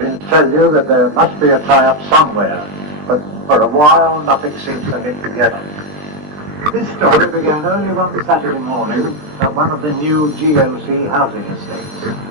I tell you that there must be a tie-up somewhere, but for a while nothing seems to get together. This story began early one Saturday morning at one of the new GOC housing estates.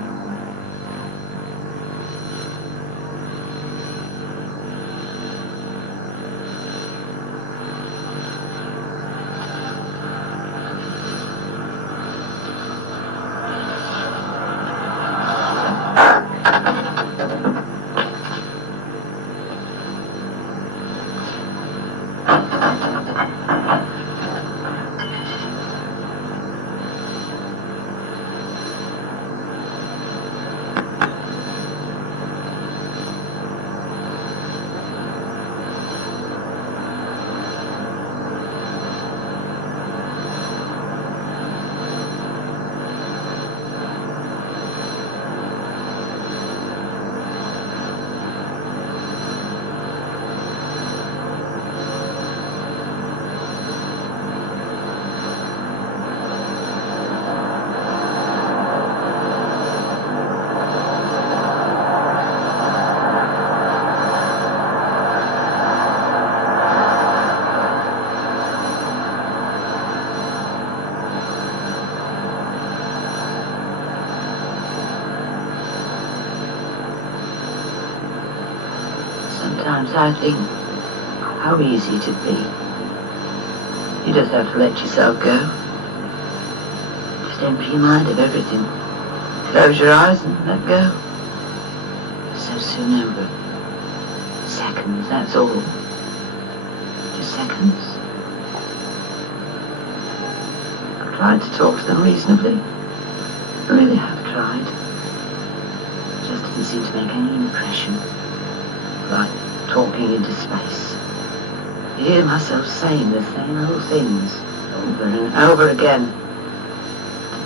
Sometimes I think how easy it'd be. You just have to let yourself go. Just empty your mind of everything. Close your eyes and let go. So soon over. Seconds, that's all. Just seconds. I've tried to talk to them reasonably. I really have tried. It just didn't seem to make any impression. Like talking into space. I hear myself saying the same old things over and over again.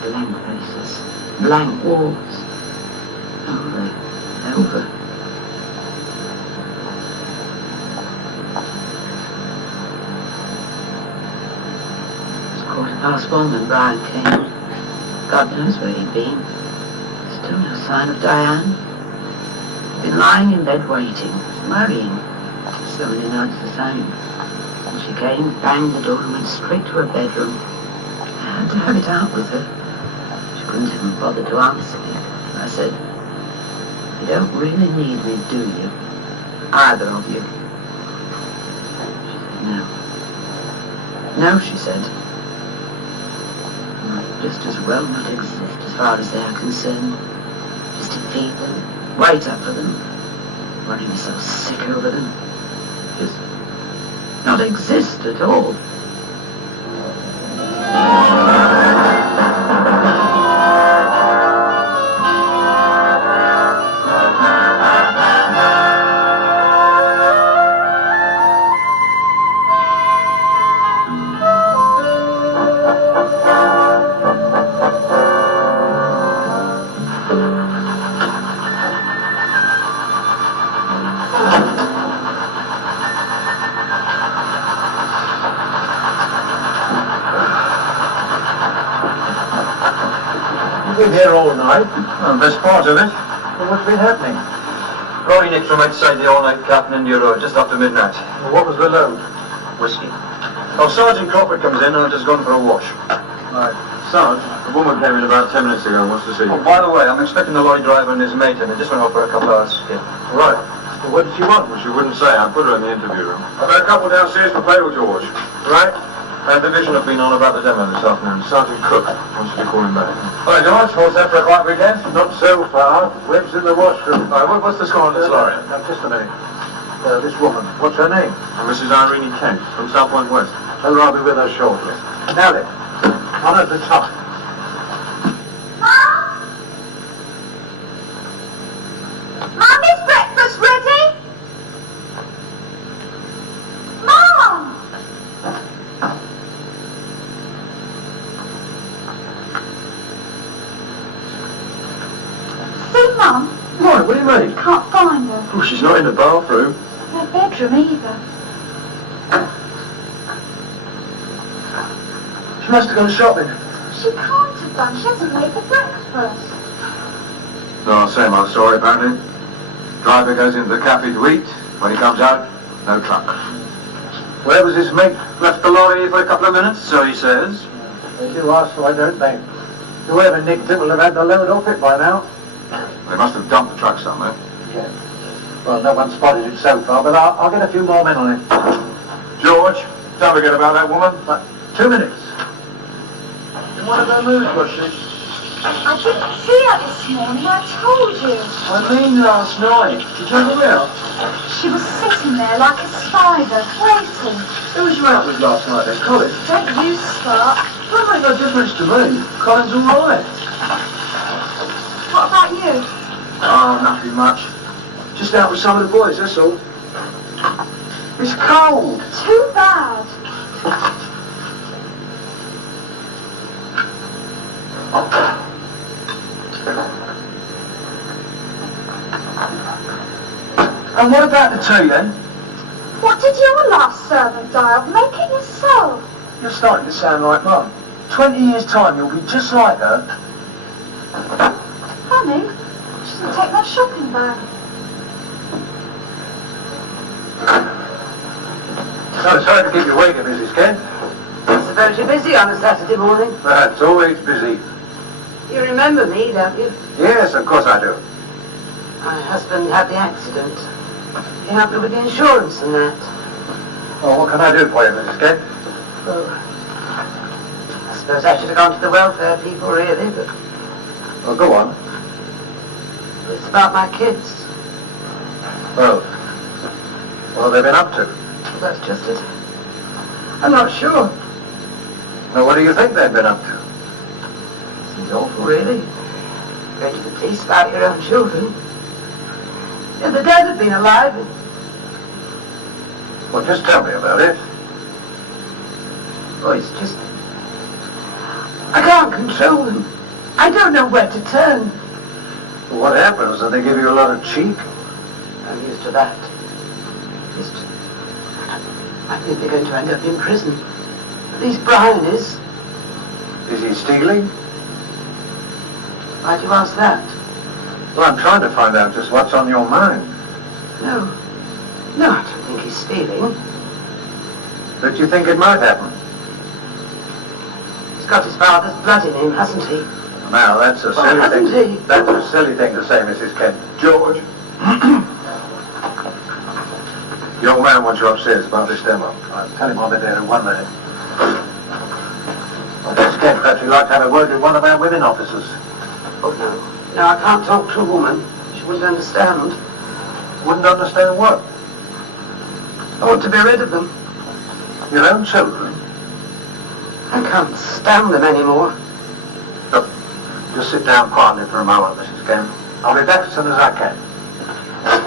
Blank faces, blank walls, over and over. It was 1:15 when Brian came. God knows where he'd been. Still no sign of Diane. Been lying in bed waiting, worrying. So many nights the same. When she came, banged the door and went straight to her bedroom. I had to have it out with her. She couldn't even bother to answer me. I said, "You don't really need me, do you? Either of you?" She said, "No." "No," she said. "Might just as well not exist as far as they are concerned. Just to feed them. Wait up for them, worry myself sick over them, just not exist at all." You've been here all night. Well, best part of it. Well, what's been happening? Rory nicked from outside the all-night Captain India Road just after midnight. Well, what was the load? Whiskey. Oh, Sergeant Crawford comes in and has gone for a wash. Right. Sarge, a woman came in about 10 minutes ago and wants to see you. Oh, by the way, I'm expecting the lorry driver and his mate in. They just went out for a couple hours. Yeah. Right. Well, what did she want? Well, she wouldn't say. I put her in the interview room. I've had a couple downstairs to play with George. Right? The division have been on about the demo this afternoon. Sergeant Cook wants you to call him back. All right, George, all's set for a quiet weekend? Not so far. Webb's in the washroom. All right, what's the score on this lorry? Now, just a minute. This woman, what's her name? Mrs. Irene Kent from South West. Tell her I'll be with her shortly. Now then, on at the top. Mom? Mom, is breakfast ready? Mom! See, Mum? Right, what do you mean? Can't find her. Oh, she's not in the bathroom. Her bedroom either. She must have gone shopping. She can't have done. She hasn't made the breakfast. No, same old story, apparently. Driver goes into the cafe to eat. When he comes out, no truck. Where was his mate? Left the lorry for a couple of minutes, so he says. If you ask, so I don't think. Whoever nicked it will have had the load off it by now. They must have dumped the truck somewhere. Yeah. Well, no one spotted it so far, but I'll get a few more men on it. George, don't forget about that woman. 2 minutes. In one of her moods, was she? I didn't see her this morning, I told you. I mean last night. Did you ever out? She was sitting there like a spider, waiting. Who was you out with last night then, Colin? Don't you start. That makes no difference to me. Colin's all right. What about you? Oh, nothing much. Just out with some of the boys, that's all. It's cold. Too bad. And what about the tea then? What did your last servant die of? Make it yourself. You're starting to sound like Mum. 20 years' time, you'll be just like her. Funny. She didn't take my shopping bag. So sorry to keep you waiting, Mrs. Kent. I suppose you're busy on a Saturday morning. That's always busy. You remember me, don't you? Yes, of course I do. My husband had the accident. He helped me with the insurance and that. Well, what can I do for you, Mrs. Kent? Well, I suppose I should have gone to the welfare people, really, but Well, go on. it's about my kids. Well, what have they been up to? Well, that's just it. I'm not sure. Now, what do you think they've been up to? Seems awful, really. Going to the police about your own children. If the dad had been alive, Well, just tell me about it. oh, it's just... I can't control them. I don't know where to turn. Well, what happens? Do they give you a lot of cheek? I'm used to that. Just, I think they're going to end up in prison. At least Brian is. Is he stealing? Why'd you ask that? Well, I'm trying to find out just what's on your mind. No. No, I don't think he's stealing. Don't you think it might happen? He's got his father's blood in him, hasn't he? Now, that's a Well, silly hasn't thing. he? That's a silly thing to say, Mrs. Kent. George, The old man wants you upstairs about this demo. I'll tell him I'll be there in 1 minute. Well, Mrs. Kent, perhaps you'd like to have a word with one of our women officers. Oh, no. No, I can't talk to a woman. She wouldn't understand. Wouldn't understand what? I want to be rid of them. Your own children? I can't stand them anymore. Look, just sit down quietly for a moment, Mrs. Kent. I'll be back as soon as I can.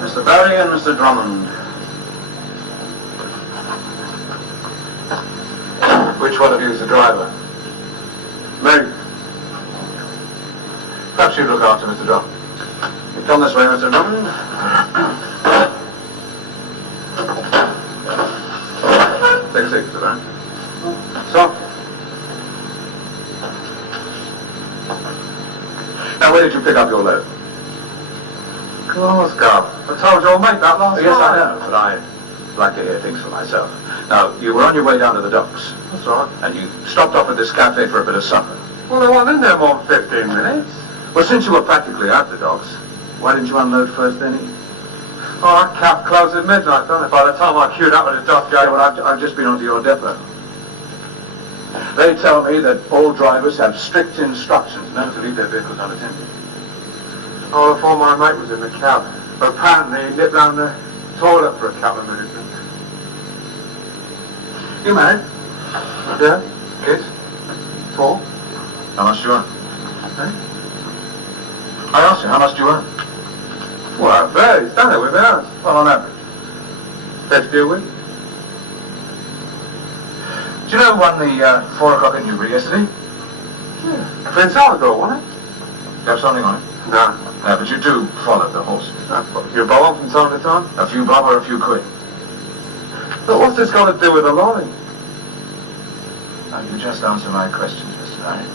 Mr. Barry and Mr. Drummond. which one of you is the driver? Me. Perhaps you'd look after Mr. Drummond. Come this way, Mr. Drummond. Take a seat, Mr. Barry. So, Now, where did you pick up your load? Glasgow. I told your mate that last Yes, I night. know, but I like to hear things for myself. Now, you were on your way down to the docks, That's right. and you stopped off at this cafe for a bit of supper. Well, I wasn't in there more than 15 minutes. Well, since you were practically at the docks, why didn't you unload first then? Oh, that cab closed at midnight, don't it? By the time I queued up at the dock Yeah, gate, well, I've just been onto your depot. They tell me that all drivers have strict instructions never to leave their vehicles unattended. I thought my mate was in the cab. But apparently he nipped round the toilet for a couple of minutes. You married? Yeah? Kids? 4? How much do you earn? I asked you, how much do you earn? Well, it varies, doesn't it, with ours? Well, on average. 50 a week. Do you know who won the 4 o'clock at Newbury yesterday? Prince Allegor, wasn't it? You have something on it? No. No, but you do follow the horses. You bow on from time to time? A few bob or a few quid. But what's this got to do with the lorry? Now, you just answer my questions, Mr. Barry.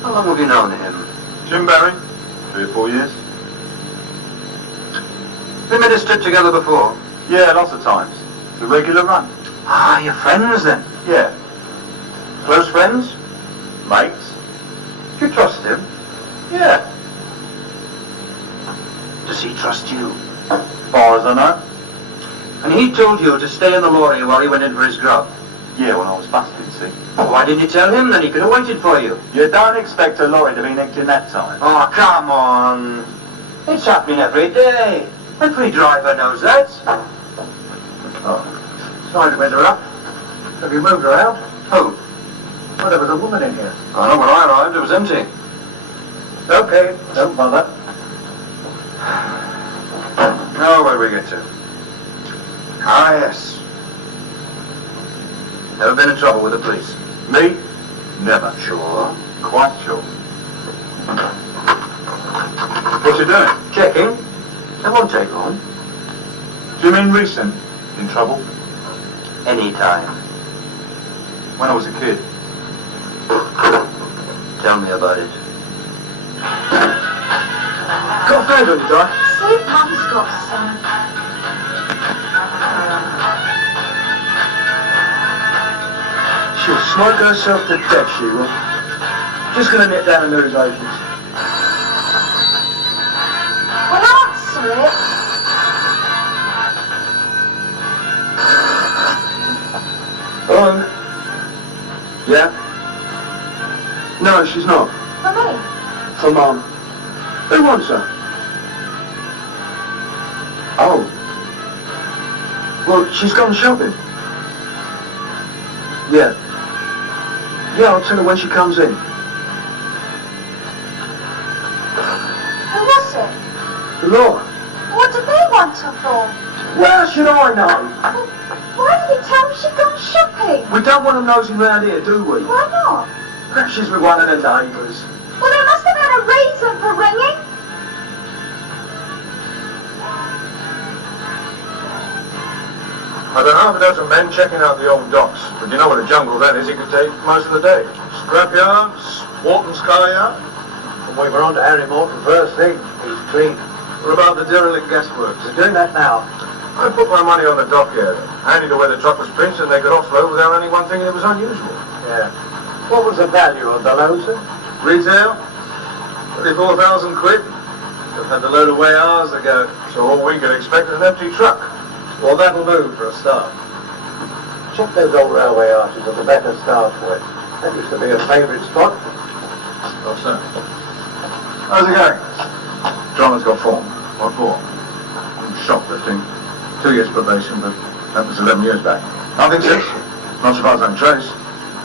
How long have you known him? Jim Barry, 3 or 4 years. We made a strip together before. Yeah, lots of times. It's a regular run. Ah, you're friends then? Yeah. Close friends? Mates? You trust him? Yeah. Does he trust you? Far as I know. And he told you to stay in the lorry while he went in for his grub? Yeah, when I was busted, see. Oh, why didn't you tell him then? He could have waited for you. You don't expect a lorry to be nicked in that time. Oh, come on. It's happening every day. Every driver knows that. Oh, sorry to interrupt. Have you moved her out? Who? Well, there was a woman in here. I know when I arrived, it was empty. Okay, don't bother. Now, where do we get to? Ah, yes. Never been in trouble with the police? Me? Never. Sure. Quite sure. What you doing? Checking. That won't take long. Do you mean recent? In trouble? Anytime. When I was a kid. Tell me about it. Got a friend on you, Doc? See if Mum's got some. She'll smoke herself to death, she will. Just gonna nip down in those agents. Well, answer it. Hello? Yeah? No, she's not. For me. For Mum. Who wants her? Oh. Well, she's gone shopping. Yeah. Yeah, I'll tell her when she comes in. Who was it? Laura. What did they want her for? Well, should I know? Well, why did you tell me she'd gone shopping? We don't want them nosing round here, do we? Why not? Perhaps she's with one of the neighbours. Well, they must have had a reason for ringing. I don't know, half a dozen men checking out the old docks. But you know what a jungle that is, it could take most of the day. Scrapyards, Walton's car yard. And we were on to Harry Morton first thing. He's clean. What about the derelict gasworks? We're doing that now. I put my money on the dockyard, handy to where the truck was pinched and they could offload without anyone thinking it was unusual. Yeah. What was the value of the load, sir? Retail, 34,000 quid. They've had the load away hours ago, so all we could expect is an empty truck. Well, that'll do for a start. Check those old railway arches at the back of Starford. That used to be a favourite spot. Oh, sir. How's it going? Drama's got form. What for? Shoplifting. 2 years probation, but that was 11 years back. Nothing since. Not so far as I can trace.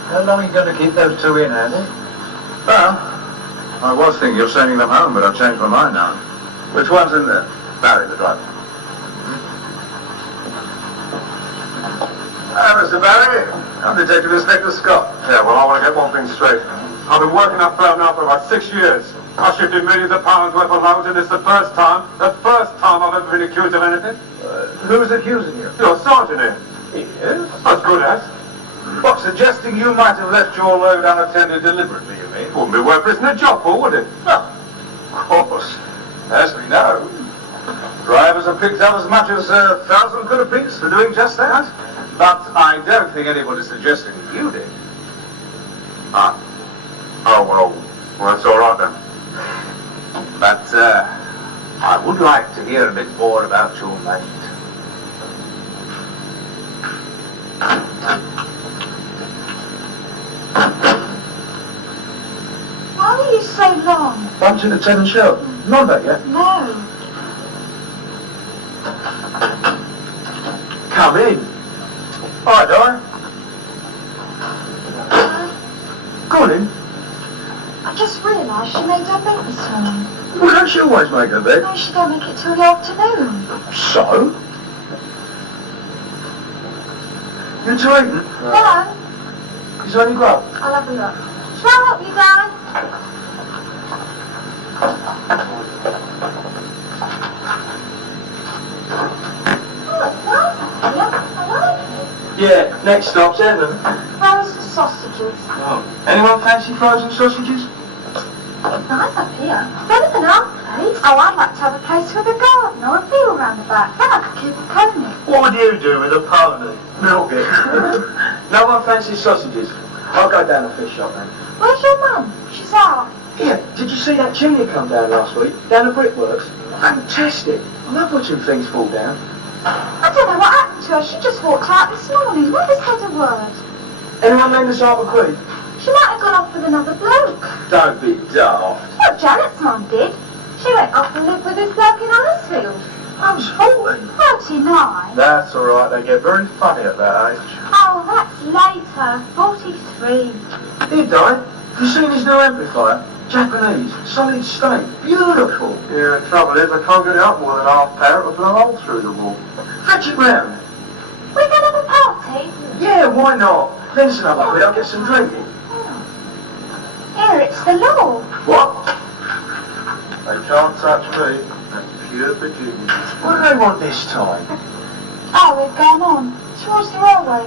How long are you going to keep those two in, Andy? Well, I was thinking of sending them home, but I've changed my mind now. Which one's in there? Barry, the driver. Mr. Barry, I'm Detective Inspector Scott. Yeah, well, I want to get one thing straight. I've been working up Flow now for about 6 years. I've shifted millions of pounds worth of loads, and it's the first time I've ever been accused of anything. Who's accusing you? Your sergeant here. Yes. That's good, as. What, suggesting you might have left your load unattended deliberately, you mean? Wouldn't be worth risking a job for, would it? No. Of course. As we know, drivers are picked up as much as 1,000 quid apiece for doing just that. But I don't think anybody's suggesting that you did. Ah. Oh, well, that's all right then. But, I would like to hear a bit more about your mate. Why were you so long? Bunch at the 10 show. Not that yet. No. Come in. All right, Dora. Go on in. I just realised she made her bed this morning. Well, don't she always make her bed? No, she don't make it till the afternoon. So? You two eating? No, Is there any grub? I'll have a look. Shall I help you, darling? Oh, it's nice. Yeah, I like it. Yeah, next stop's Evan. How was sausages. Oh. Anyone fancy frozen sausages? Nice up here. Better than our place. Oh, I'd like to have a place with a garden or a field round the back. Then I could keep a pony. What would you do with a pony? Milk it. No one fancies sausages. I'll go down the fish shop then. Where's your mum? She's out. Here, did you see that chimney come down last week? Down the brickworks? Fantastic. I love watching things fall down. I don't know what happened to her. She just walked out this morning. Never said a word. Anyone named Miss Harper Queen? She might have gone off with another bloke. Don't be daft. Well, Janet's mum did. She went off and lived with this bloke in Huddersfield. I was 40. 39. That's all right. They get very funny at that age. Oh, that's later. 43. He died. You seen his new amplifier? Japanese, solid state, beautiful. Yeah, the trouble is I can't get it up more than half power. It'll blow a hole through the wall. Fetch it round. We're going to have a party? Yeah, why not? Vincent up here, I'll get some drinking. Here, it's the law. What? They can't touch me. That's pure Virginia. What do they want this time? Oh, we've gone on. Towards the railway.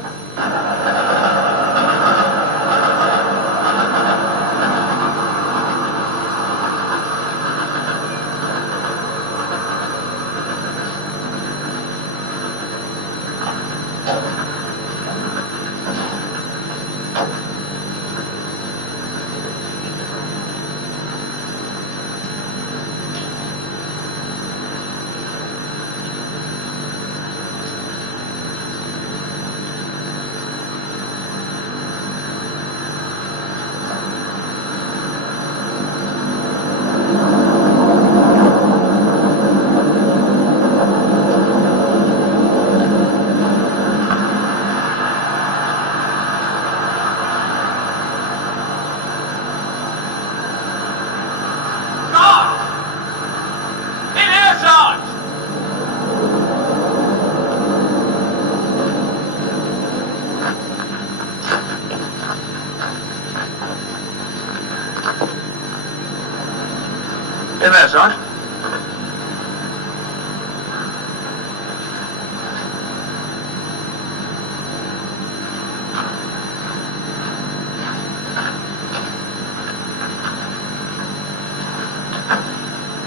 In there, Sarge.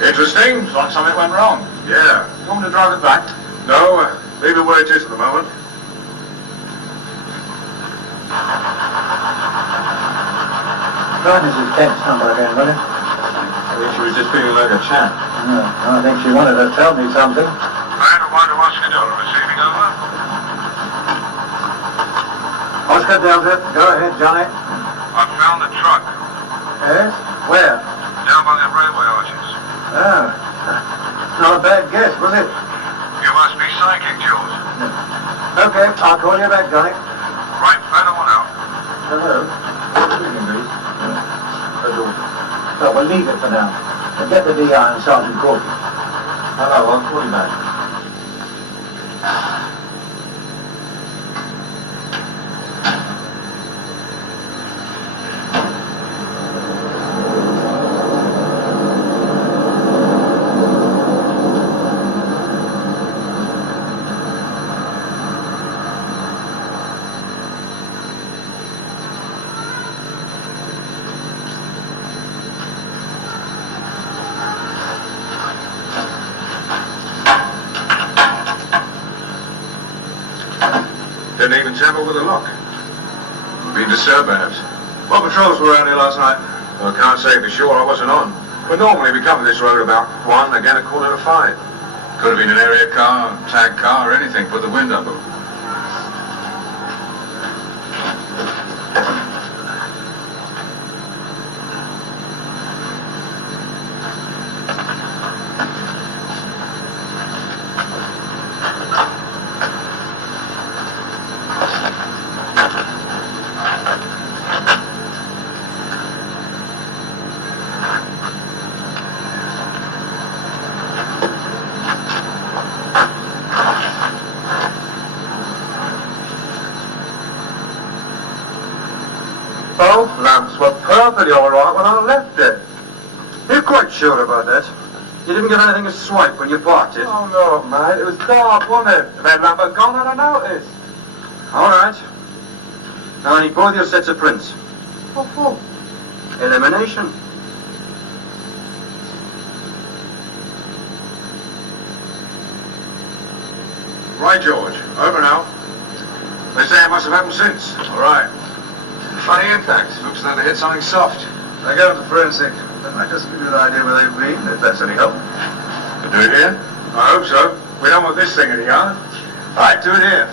Interesting. It's like something went wrong. Yeah. You want me to drive it back? No, leave it where it is for the moment. This is Kent's number again, will it? I think she was just feeling like a chap. I think she wanted to tell me something. I had to wonder what she's doing. Receiving over? Oscar Delta, go ahead, Johnny. I found the truck. Yes? Where? Down by the railway arches. Ah, not a bad guess, was it? You must be psychic, Jules. Okay, I'll call you back, Johnny. Right, fan on out. Hello. So we'll leave it for now. And get the DI and Sergeant Courtney. Hello, I'll call you back. Didn't even tamper with the lock. Been disturbed, perhaps. What patrols were around here last night? Well, I can't say for sure. I wasn't on. But normally we cover this road about 1, again at 4:45. Could have been an area car, tag car, or anything. Put the wind up. Both lamps were perfectly all right when I left it. You're quite sure about that? You didn't give anything a swipe when you bought it? Oh, no, mate. It was dark, wasn't it? The red lamp had gone unnoticed. All right. Now I need both your sets of prints. What for? Elimination. Right, George. Over now. They say it must have happened since. All right. Funny impact. Looks like they hit something soft. They go to forensic. That might just give you an idea where they've been, if that's any help. You do it here? I hope so. We don't want this thing in the yard. Right, do it here.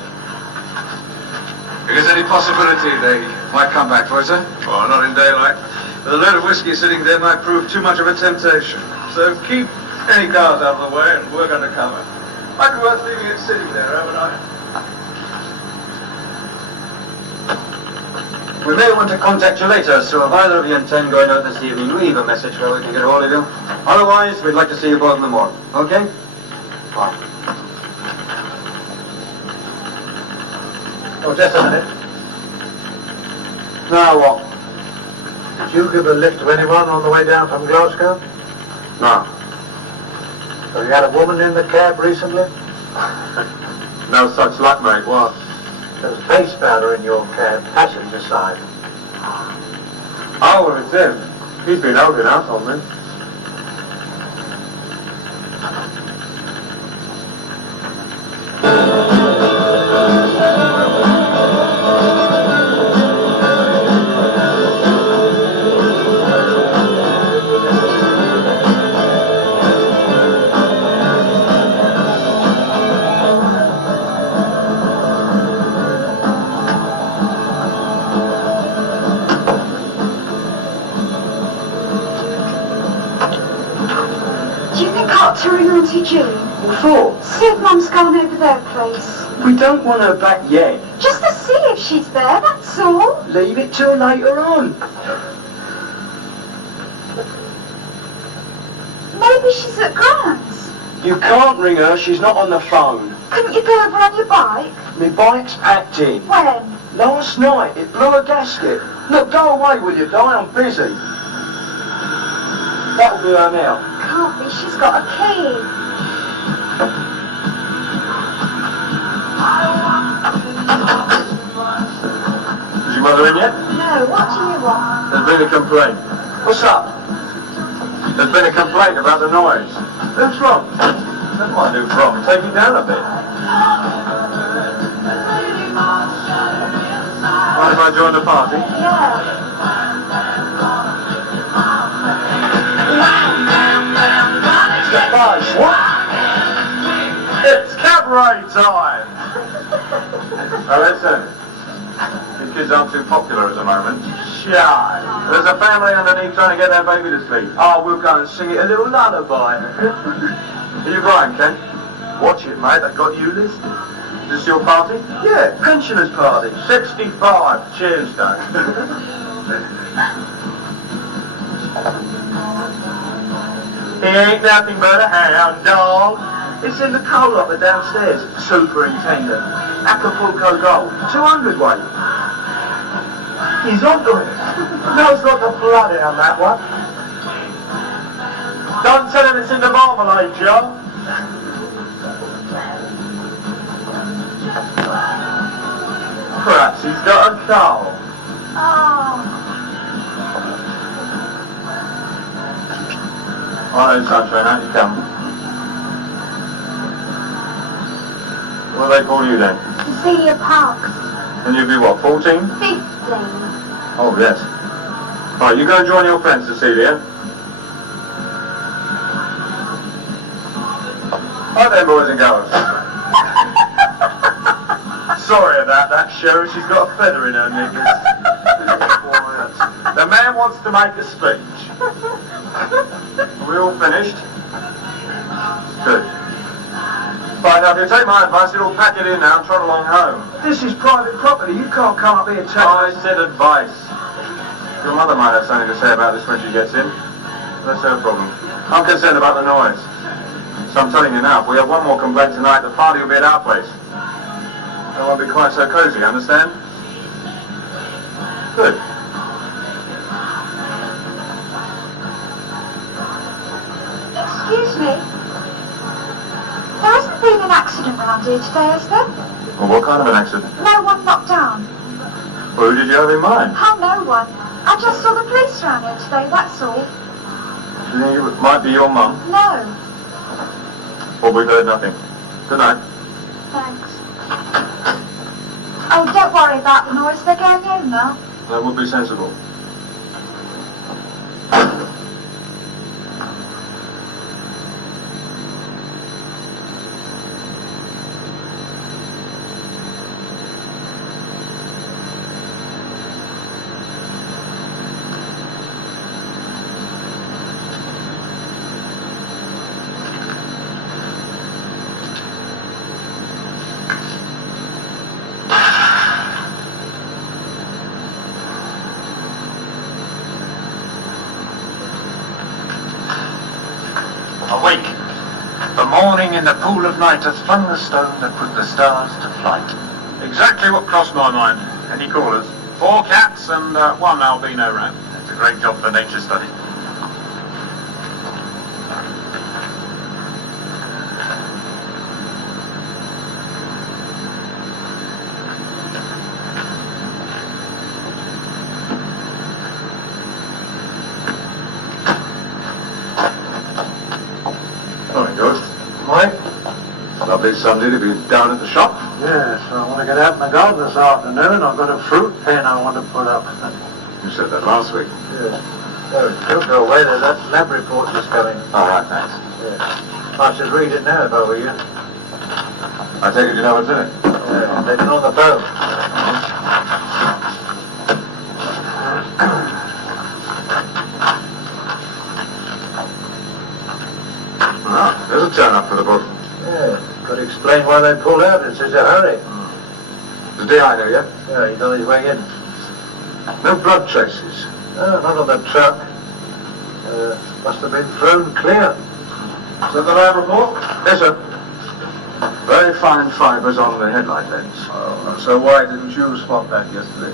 Is there any possibility they might come back for it, sir? Oh, not in daylight. With a load of whiskey sitting there might prove too much of a temptation. So keep any cars out of the way and work undercover. Might be worth leaving it sitting there overnight. We may want to contact you later, so if either of you intend going out this evening, leave a message where we can get a hold of you. Otherwise, we'd like to see you both in the morning. Okay? Bye. Oh, just a minute. Now what? Did you give a lift to anyone on the way down from Glasgow? No. Have you had a woman in the cab recently? No such luck, mate. What? There's base powder in your cab, passenger side. Oh, well, it's him. He's been out enough on me. Do you think I ought to ring Auntie June? What for? See if Mum's gone over their place. We don't want her back yet. Just to see if she's there, that's all. Leave it till later on. Maybe she's at Grant's. You can't ring her. She's not on the phone. Couldn't you go over on your bike? My bike's packed in. When? Last night, it blew a gasket. Look, go away with you, Di. I'm busy. That'll be her now. Can't be, she's got a key. Is your mother in yet? No, what do you want? There's been a complaint. What's up? There's been a complaint about the noise. Who's wrong? Never mind who's wrong. Take it down a bit. Mind if I join the party? Yeah. Buzz, what? It's cabaret time! Now listen, these kids aren't too popular at the moment. Shy. There's a family underneath trying to get their baby to sleep. Oh, we'll go and sing it a little lullaby. Are you Brian, Ken? Watch it, mate, I got you listed. Is this your party? Yeah, pensioners party. 65, Tuesday. He ain't nothing but a hound dog. It's in the coal locker downstairs. Superintendent. Acapulco Gold. 200 weight. He's onto it. Knows not the blood on that one. Don't tell him it's in the marmalade jar. Perhaps he's got a cold. Oh. Alright, sunshine, out you come. What do they call you then? Cecilia Parks. And you'll be what, 14? 15. Oh, yes. Right, you go and join your friends, Cecilia. Right then, boys and girls. Sorry about that, Sherry. She's got a feather in her knickers. The man wants to make a speech. Are we all finished? Good. Right, now, if you take my advice, you'll pack it in now and trot along home. This is private property. You can't come up here and tell I said advice. Your mother might have something to say about this when she gets in. That's her problem. I'm concerned about the noise. So I'm telling you now, if we have one more complaint tonight, the party will be at our place. It won't be quite so cosy, understand? Good. Excuse me. There hasn't been an accident round here today, has there? Well, what kind of an accident? No one knocked down. Well, who did you have in mind? Oh, no one. I just saw the police around here today, that's all. Do you think it might be your mum? No. Well, we've heard nothing. Good night. Thanks. Oh, don't worry about the noise. They're going home now. That would be sensible. Awake. The morning in the pool of night hath flung the stone that put the stars to flight. Exactly what crossed my mind. Any callers? 4 cats and 1 albino rat. It's a great job for nature study. Morning, George. Mike? Lovely Sunday to be down at the shop. Yes, I want to get out in the garden this afternoon. I've got a fruit pen I want to put up. You said that last week. Yeah. Oh, don't go away. That lab report is coming. All right, thanks. Yeah. I should read it now if I were you. I take it you know what's in it. Yeah, they've been on the phone. Ah, there's a turn up for the book. Yeah, could explain why they pulled out in such a hurry. The DI know yet? Yeah, he's on his way in. No blood traces. Oh, not on the truck. Must have been thrown clear. Is that the lab report? Yes, sir. Very fine fibres on the headlight lens. Oh, so why didn't you spot that yesterday?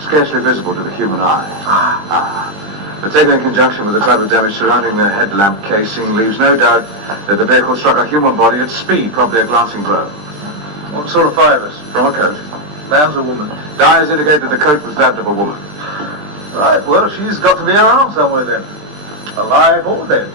Scarcely visible to the human eye. But taken in conjunction with the type of damage surrounding the headlamp casing leaves no doubt that the vehicle struck a human body at speed, probably a glancing blow. What sort of fibres? From a coat. Man's or woman? Dyes indicate that the coat was that of a woman. Right, well, she's got to be around somewhere then. Alive or dead.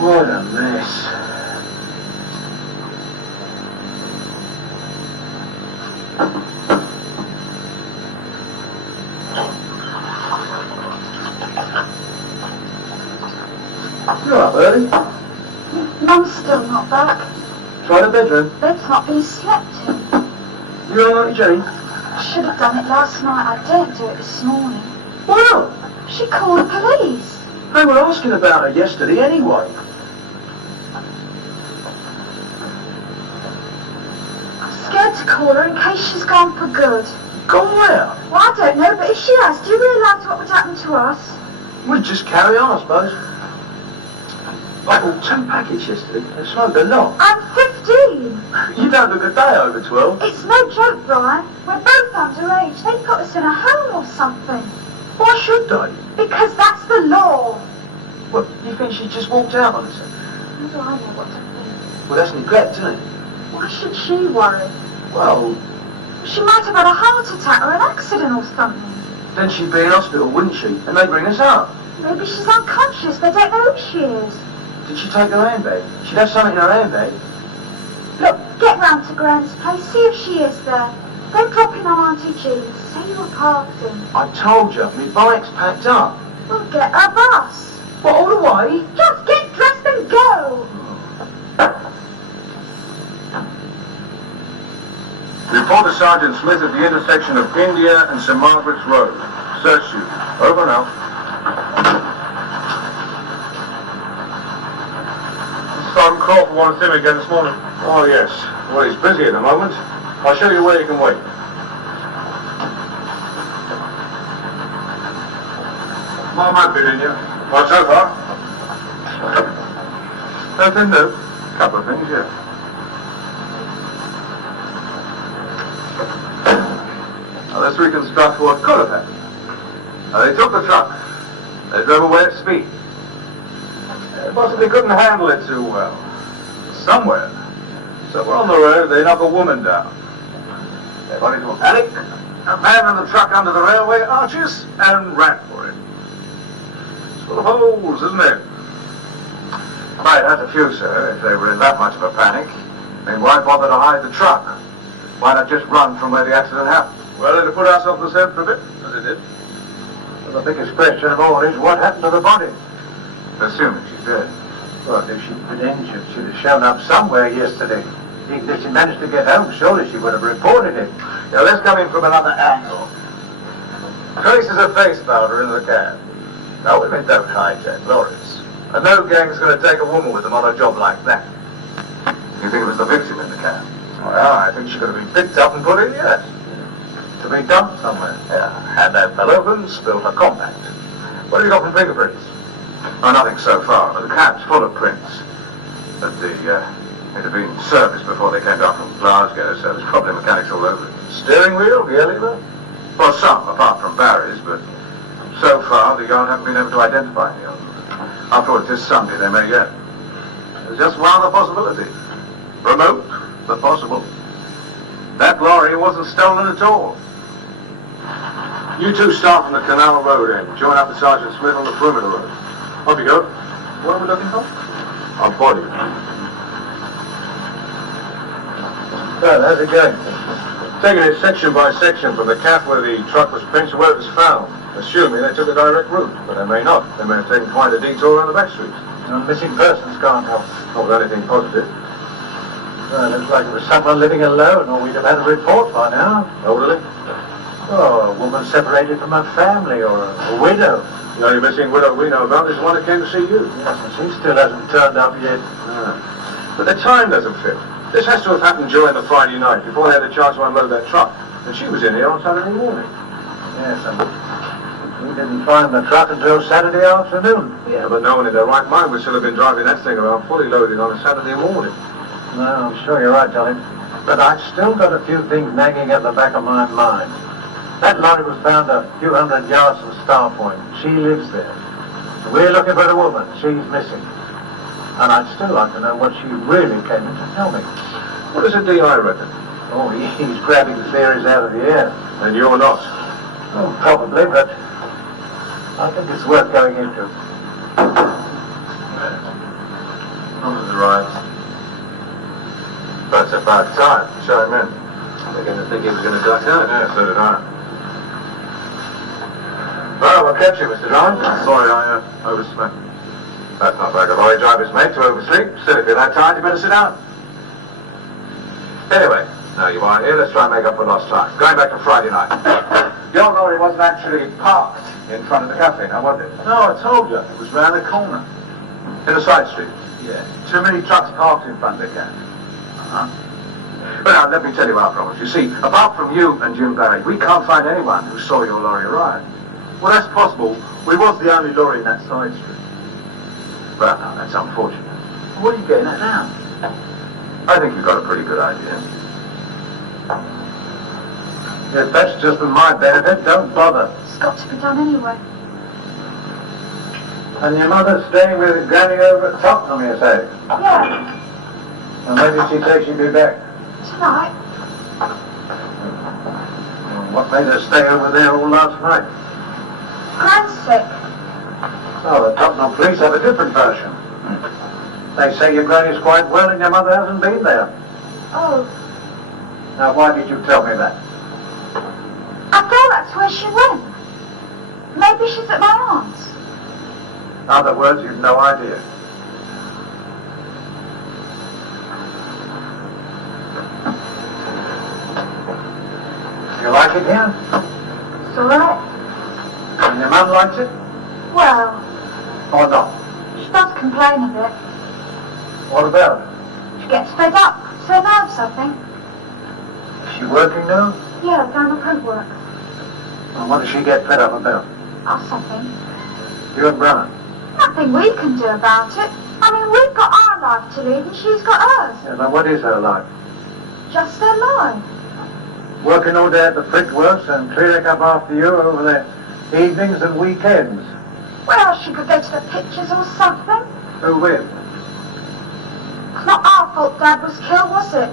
What a mess. You're up early. Mum's still not back. Try the bedroom. Bed's not been slept in. You all right, Jenny? I should have done it last night. I daren't do it this morning. Why not? She called the police. They were asking about her yesterday anyway. I'm scared to call her in case she's gone for good. Gone where? Well, I don't know, but if she has, do you realise what would happen to us? We'd just carry on, I suppose. I bought 2 packets yesterday and smoked a lot. I'm 15. You don't look a day over 12. It's no joke, Brian. We're both underage. They've put us in a home or something. Why should they? Because that's the law. Well, you think she just walked out on us? How do I know what to think? Well, that's neglect, isn't it? Why should she worry? Well, She might have had a heart attack or an accident or something. then she'd be in hospital, wouldn't she? And they'd bring us up. Maybe she's unconscious. They don't know who she is. Did she take her handbag? She'd have something in her handbag. Look, get round to Graham's place. See if she is there. Don't drop in on Auntie Jean's. Say you were parking. I told you, my bike's packed up. We'll get a bus. What, all the way? Just get dressed and go. Report to Sergeant Smith at the intersection of India and St. Margaret's Road. Search you. Over now. Sergeant Crawford wanted to see me again this morning. Oh, yes. Well, he's busy at the moment. I'll show you where you can wait. Mom, I've been in here. What, so far? Nothing new. Couple of things, yeah. Let's reconstruct what could have happened. They took the truck. They drove away at speed. They possibly couldn't handle it too well. Somewhere on the road, they knock a woman down. They got into a panic, abandoned the truck under the railway arches, and ran for it. It's full of holes, isn't it? Right, that's a few, sir, if they were in that much of a panic. I mean, why bother to hide the truck? Why not just run from where the accident happened? Well, it'll put us off the scent for a bit, as it did. Well, the biggest question of all is what happened to the body? Assuming she's dead. Well, if she'd been injured, she'd have shown up somewhere yesterday. Even if she managed to get home, surely she would have reported it. Now, let's come in from another angle. Traces of face powder in the cab. Now, women don't hijack lorries. And no gang's going to take a woman with them on a job like that. You think it was the victim in the cab? Well, I think she could have been picked up and put in, yes. To be dumped somewhere? Yeah, had that fell open, spilled her compact. What have you got from fingerprints? Oh, nothing so far, but the cab's full of prints. But it had been serviced before they came down from Glasgow, so there's probably mechanics all over it. Steering wheel, gear lever? Well, some, apart from Barry's, but so far the yard haven't been able to identify any of them. After all, it's this Sunday, they may yet. There's just one other possibility. Remote, but possible. That lorry wasn't stolen at all. You two start from the Canal Road end. Join up with Sergeant Smith on the perimeter road. Off you go. What are we looking for? A body. Well, how's it going? Taking it section by section from the cap where the truck was pinched to where it was found. Assuming they took a direct route, but they may not. They may have taken quite a detour around the back streets. No missing persons can't help. Not with anything positive. Well, looks like it was someone living alone, or we'd have had a report by now. Elderly? Oh, a woman separated from her family, or a widow. The only missing widow we know about is the one that came to see you. Yes, and she still hasn't turned up yet. But the time doesn't fit. This has to have happened during the Friday night, before they had a chance to unload that truck. And she was in here on Saturday morning. Yes, and we didn't find the truck until Saturday afternoon. Yeah, but no one in their right mind would still have been driving that thing around fully loaded on a Saturday morning. No, I'm sure you're right, Johnny. But I've still got a few things nagging at the back of my mind. That lorry was found a few hundred yards from Star Point. She lives there. We're looking for the woman. She's missing. And I'd still like to know what she really came in to tell me. What does a DI reckon? Oh, he's grabbing theories out of the air. And you're not. Oh, probably, but I think it's worth going into. On the arrives. That's about time. Show him in. They're going to think he was going to duck out. Yeah, so did I. Well, what kept you, Mr. John? Sorry, I overslept. That's not like a lorry driver's mate to oversleep. Still, if you're that tired, you better sit down. Anyway, now you aren't here, let's try and make up for lost time. Going back to Friday night. Your lorry wasn't actually parked in front of the cafe, now was it? No, I told you. It was round the corner. In a side street? Yeah. Too many trucks parked in front of the cab. But now, let me tell you our problems. You see, apart from you and Jim Barry, we can't find anyone who saw your lorry arrive. Well, that's possible. We was the only lorry in that side street. Well, now, that's unfortunate. What are you getting at now? I think you've got a pretty good idea. If that's just for my benefit, don't bother. It's got to be done anyway. And your mother's staying with Granny over at Tottenham, you say? Yeah, And when did she say she'd be back? tonight. And what made her stay over there all last night? Gran's sick. Oh, the Tottenham police have a different version. They say your granny's quite well and your mother hasn't been there. Oh, Now, why did you tell me that? I thought that's where she went. Maybe she's at my aunt's. In other words, you've no idea. You like it here? It's all right. And your mum likes it? Well, Or not? she does complain a bit. What about it? She gets fed up. It's her nerves, I think. Is she working now? Yeah, down the print works. And what does she get fed up about? Or something. You and Brother? Nothing we can do about it. I mean, we've got our life to lead and she's got hers. Yeah, but what is her life? Just her life. Working all day at the brickworks and clearing up after you over the evenings and weekends. Well, she could go to the pictures or something. Who with? It's not our fault Dad was killed, was it?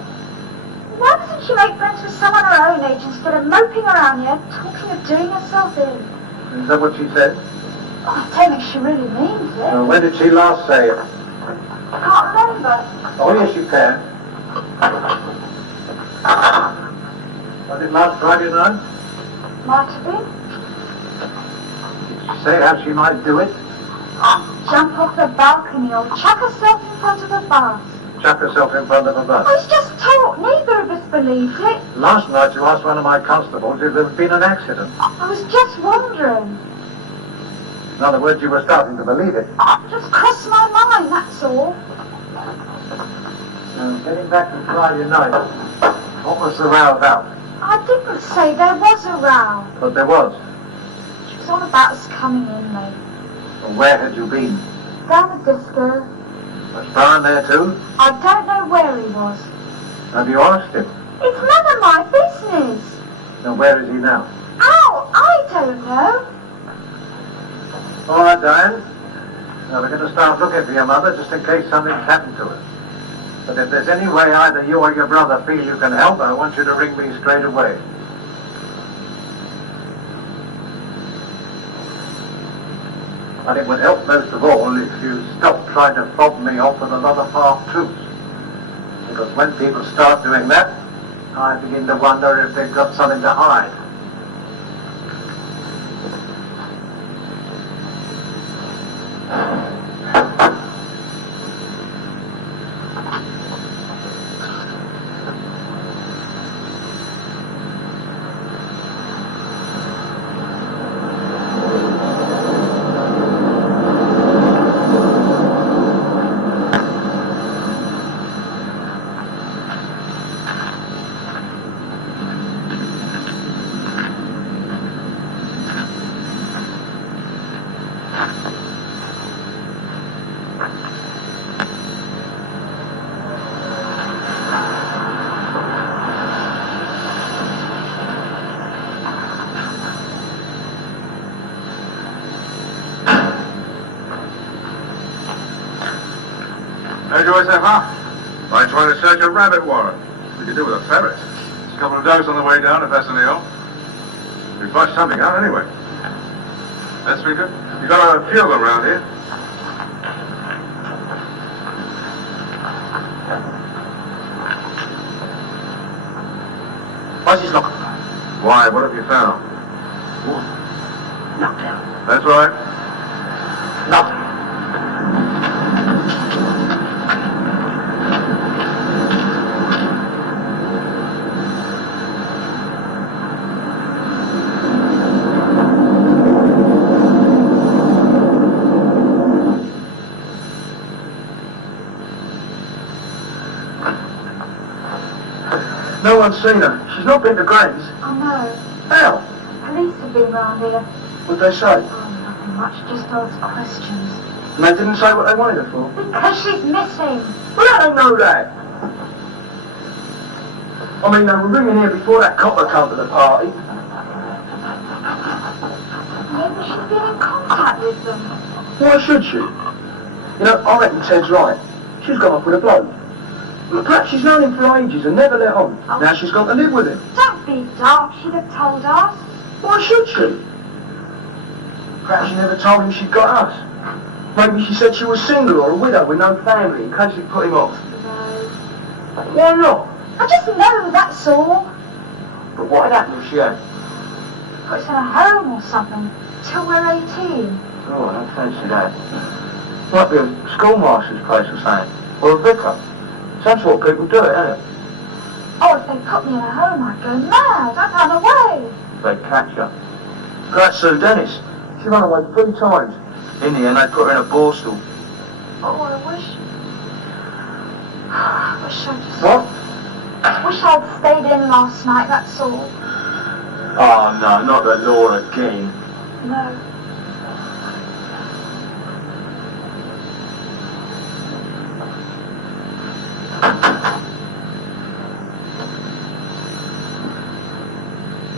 Why doesn't she make friends with someone her own age instead of moping around here, talking of doing herself in? Is that what she said? Oh, I don't think she really means it. Well, when did she last say it? I can't remember. Oh, yes, you can. Was it last Friday night? Might have been. Did she say how she might do it? Jump off the balcony or chuck herself in front of a bus. Chuck herself in front of a bus. I was just told. Neither of us believed it. Last night you asked one of my constables if there had been an accident. I was just wondering. In other words, you were starting to believe it. It just crossed my mind, that's all. Getting back to Friday night, what was the row about? I didn't say there was a row. But there was. She was on about us coming in, mate. Well, where had you been? Down the disco. Was Brian there too? I don't know where he was. Have you asked him? It's none of my business. And where is he now? Ow, I don't know. All right, Diane. Now we're going to start looking for your mother just in case something's happened to her. But if there's any way either you or your brother feel you can help, I want you to ring me straight away. And it would help most of all if you stopped trying to fob me off with a lot of half-truths. Because when people start doing that, I begin to wonder if they've got something to hide. How'd you always have, huh? Like trying to search a rabbit warren. We could do with a ferret. There's a couple of dogs on the way down, if that's any help. We flushed something out anyway. That speaker? You got a few of them around here. What's his look? Why? What have you found? Knocked out. That's right. Nothing. No one's seen her. She's not been to Grace. I know. How? Police have been round here. What'd they say? Oh, nothing much, just ask questions. And they didn't say what they wanted her for? Because she's missing. Well, I don't know that. I mean, they were ringing here before that copper come to the party. Maybe she's been in contact with them. Why should she? You know, I reckon Ted's right. She's gone off with a bloke. Well, perhaps she's known him for ages and never let on. Oh. Now she's got to live with him. Don't be dark, she'd have told us. Why should she? Perhaps she never told him she'd got us. Maybe she said she was single or a widow with no family in case it put him off. No. Why not? I just know, that's all. But what had happened if she had? Put us in a home or something, till we're 18. Oh, I don't fancy that. Might be a schoolmaster's place or something. Or a vicar. Some sort of people do it, isn't it? Oh, if they put me in a home, I'd go mad. I'd run away. They'd catch her. That's Sue Dennis. She ran away 3 times. In the end, they put her in a borstal. Oh, I wish... I wish I'd just... What? I wish I'd stayed in last night, that's all. Oh, no, not the law again. No.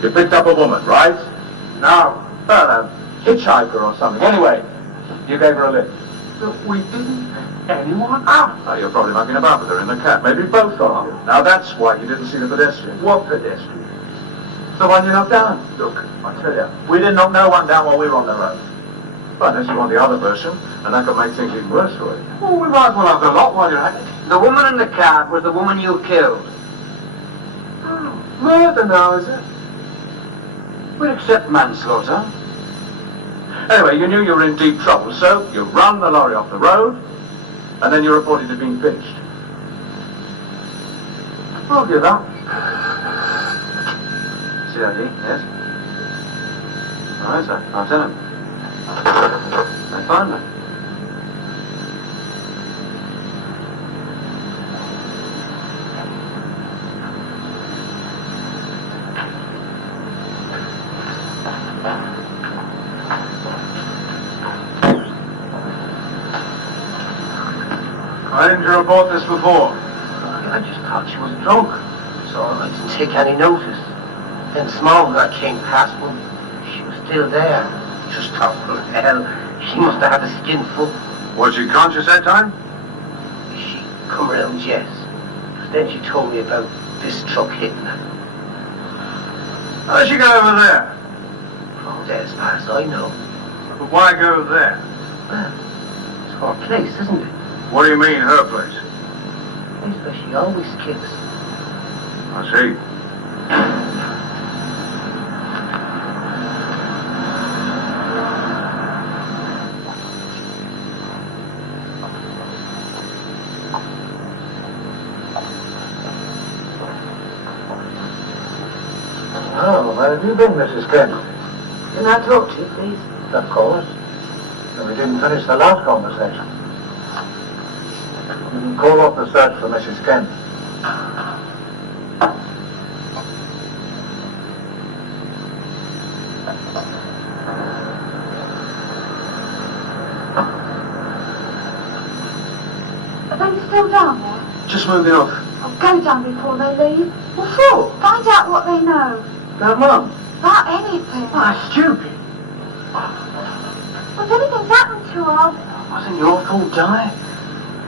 You picked up a woman, right? No, A hitchhiker or something. Anyway, you gave her a lift. we didn't pick anyone up. Oh, you're probably mucking about with her in the cab. Maybe both of you. Now that's why you didn't see the pedestrian. What pedestrian? The one you knocked down. Look, I tell you, we didn't knock no one down while we were on the road. Well, unless you want the other version, and that could make things even worse for you. Well, we might as well have the lot while you're at it. The woman in the cab was the woman you killed. Murder now, is it? We'll accept manslaughter. Anyway, you knew you were in deep trouble, so you run the lorry off the road, and then you reported it being pinched. I'll give that. CID, yes? All right, sir. I'll tell him. That's fine, then. Why didn't you report this before? I just thought she was drunk, so I didn't take any notice. Then Small that came past, well, she was still there. Just thought, well, hell, she must have had a skin full. Was she conscious that time? She come round, yes. But then she told me about this truck hitting her. How did she go over there? Oh, as far as I know. But why go there? Well, it's her place, isn't it? What do you mean, her place? Place where she always kicks. I see. Oh, where have you been, Mrs. Kent? Can I talk to you, please? Of course. And we didn't finish the last conversation. You can call off the search for Mrs. Kent. Are they still down there? Just moving off. I'll go down before they leave. What for? Find out what they know. About Mum. About anything. Ah, stupid. If anything's happened to her, Wasn't your fault, Di.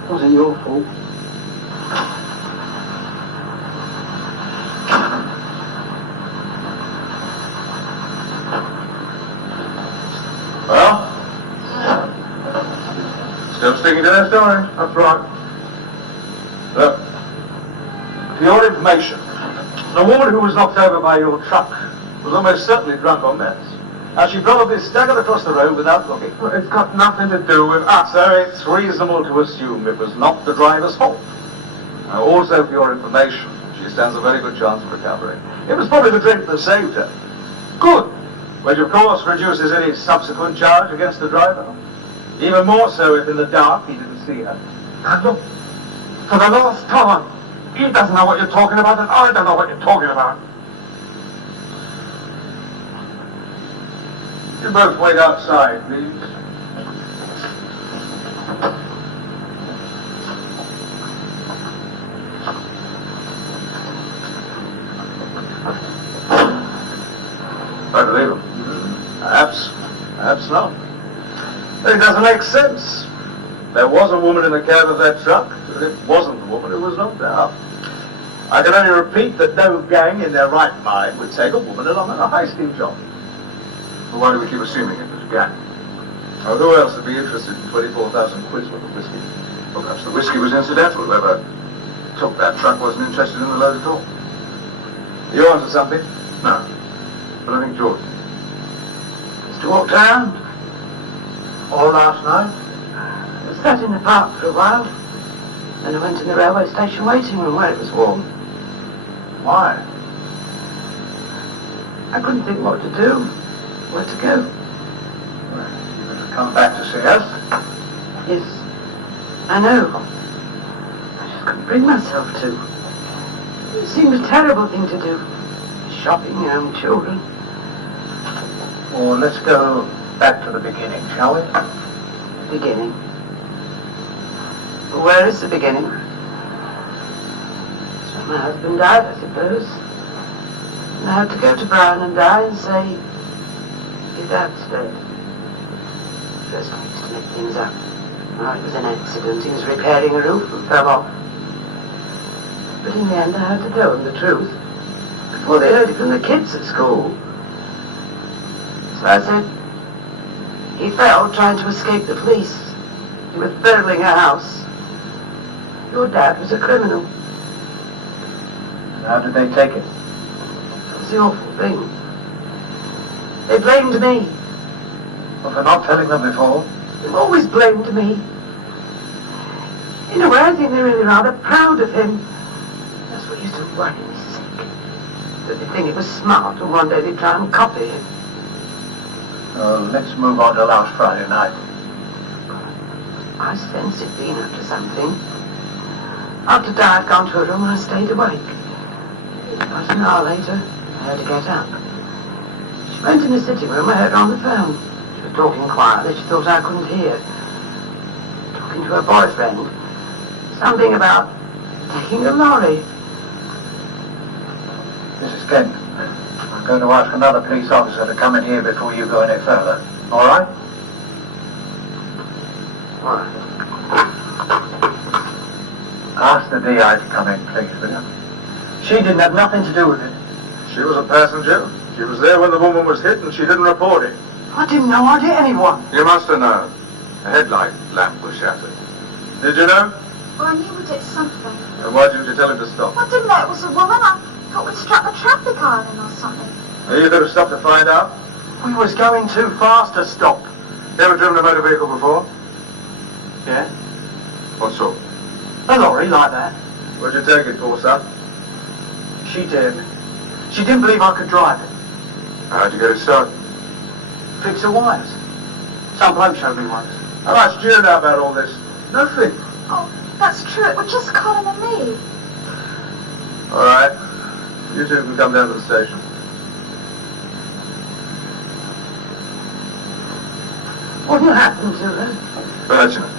Wasn't your fault. Well? Still sticking to that story? That's right. Look, for your information, The woman who was knocked over by your truck was almost certainly drunk on meds. And she probably staggered across the road without looking. Well, it's got nothing to do with us. Sir, it's reasonable to assume it was not the driver's fault. now also for your information, she stands a very good chance of recovery. It was probably the drink that saved her. Good. Which of course reduces any subsequent charge against the driver. Even more so if in the dark he didn't see her. And look, for the last time, he doesn't know what you're talking about and I don't know what you're talking about. You both wait outside, please. I believe him. Perhaps not. It doesn't make sense. There was a woman in the cab of that truck, and it wasn't the woman who was knocked out. I can only repeat that no gang in their right mind would take a woman along on a high-steam job. Well, why do we keep assuming it was a gang? Oh, who else would be interested in 24,000 quid's worth of whiskey? Well, perhaps the whiskey was incidental. Whoever took that truck wasn't interested in the load at all. You onto something? No. But I think George. To walk down? All last night? I sat in the park for a while. Then I went to the railway station waiting room where it was warm. Why? I couldn't think what to do, where to go. Well, you could have come back to see us. Yes, I know. I just couldn't bring myself to. It seemed a terrible thing to do. Shopping your own children. Or let's go back to the beginning, shall we? Beginning. Where is the beginning? That's when my husband died, I suppose. And I had to go to Brown and Di and say, your dad's dead. First I used to make things up. Oh, it was an accident. He was repairing a roof and fell off. But in the end I had to tell them the truth before they heard it from the kids at school. So I said, he fell trying to escape the police. He was burgling a house. Your dad was a criminal. How did they take it? That was the awful thing. They blamed me. Well, for not telling them before? They've always blamed me. In a way, I think they're really rather proud of him. That's what used to worry me sick. That they think it was smart, and one day they'd try and copy him. Let's move on to last Friday night. I sensed it being up to something. After Dad had gone to her room, I stayed awake. About an hour later, I had to get up. She went in the sitting room, I heard her on the phone. She was talking quietly, she thought I couldn't hear. Talking to her boyfriend. Something about taking a lorry. Mrs. Kent, I'm going to ask another police officer to come in here before you go any further. All right? All right. Ask the DI to come in, please, will you? She didn't have nothing to do with it. She was a passenger. She was there when the woman was hit and she didn't report it. I didn't know. I didn't anyone. You must have known. The headlight lamp was shattered. Did you know? Well, I knew we did something. And why didn't you tell him to stop? I didn't know it was a woman. I thought we'd struck the traffic island or something. Are you going to stop to find out? We was going too fast to stop. You ever driven a motor vehicle before? Yeah? What sort? A lorry like that. What'd you take it for, son? She dared me. She didn't believe I could drive it. How'd you get it started? Fix the wires. Some bloke showed me once. How much do you know about all this? Nothing. Oh, that's true. It was just Colin and me. All right. You two can come down to the station. What happened to her? We'll let you know.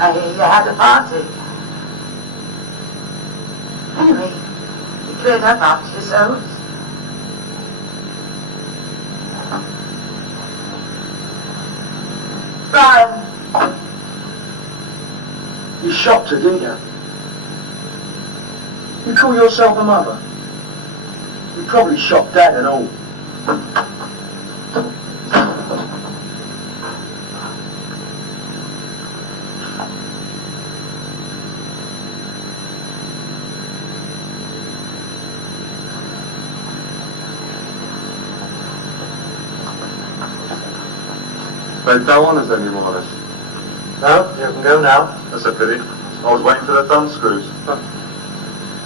I hear you had a party. Anyway, you cleared up after yourselves. Brian, You shocked her, didn't you? You call yourself a mother? You probably shocked Dad and all. They don't want us anymore, Alice. No, you can go now. That's a pity. I was waiting for the thumb screws.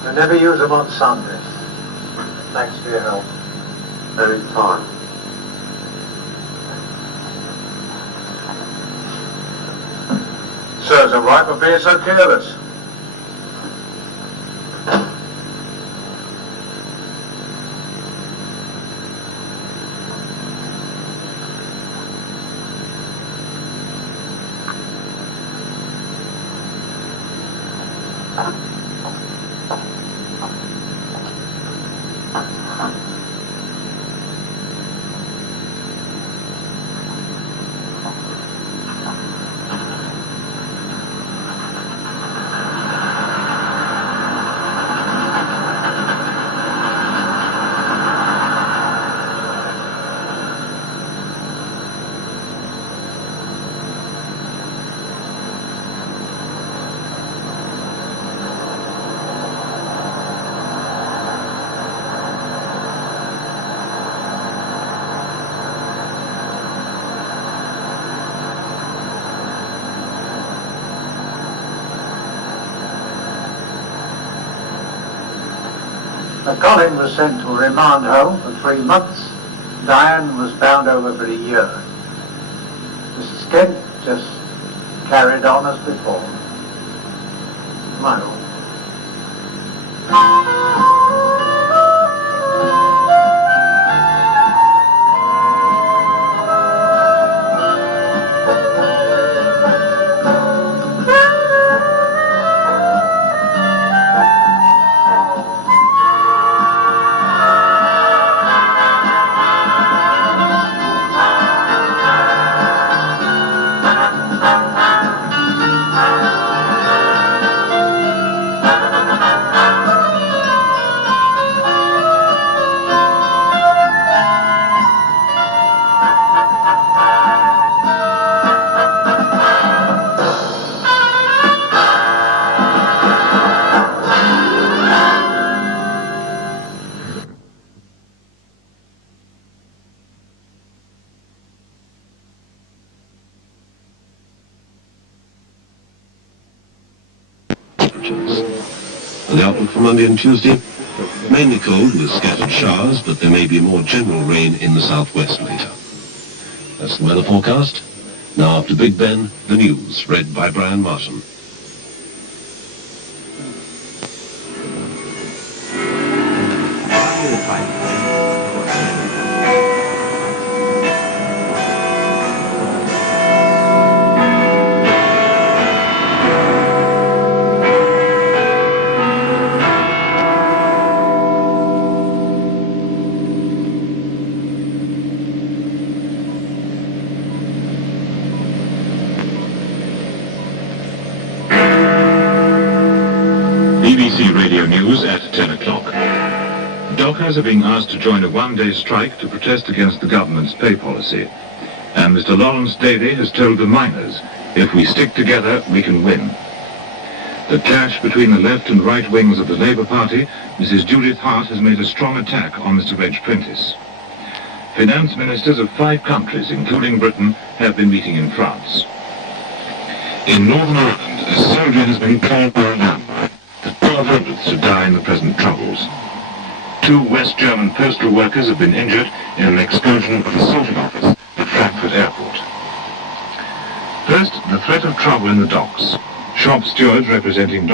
They never use them on Sundays. Thanks for your help. Any time. Serves them right for being so careless. Colin was sent to a remand home for 3 months. Diane was bound over for a year. Mrs. Kent just carried on as before. My lord. temperatures. And the outlook for Monday and Tuesday, mainly cold with scattered showers, but there may be more general rain in the southwest later. That's the weather forecast. Now after Big Ben, the news, read by Brian Martin. BBC Radio News at 10 o'clock. Dockers are being asked to join a one-day strike to protest against the government's pay policy. And Mr. Lawrence Davey has told the miners, if we stick together, we can win. The clash between the left and right wings of the Labour Party, Mrs. Judith Hart has made a strong attack on Mr. Reg Prentice. Finance ministers of 5 countries, including Britain, have been meeting in France. In Northern Ireland, a soldier has been killed by a landmine. The 1200th to die in the present troubles. 2 West German postal workers have been injured in an explosion of a sorting office at Frankfurt Airport. First, the threat of trouble in the docks. Shop stewards representing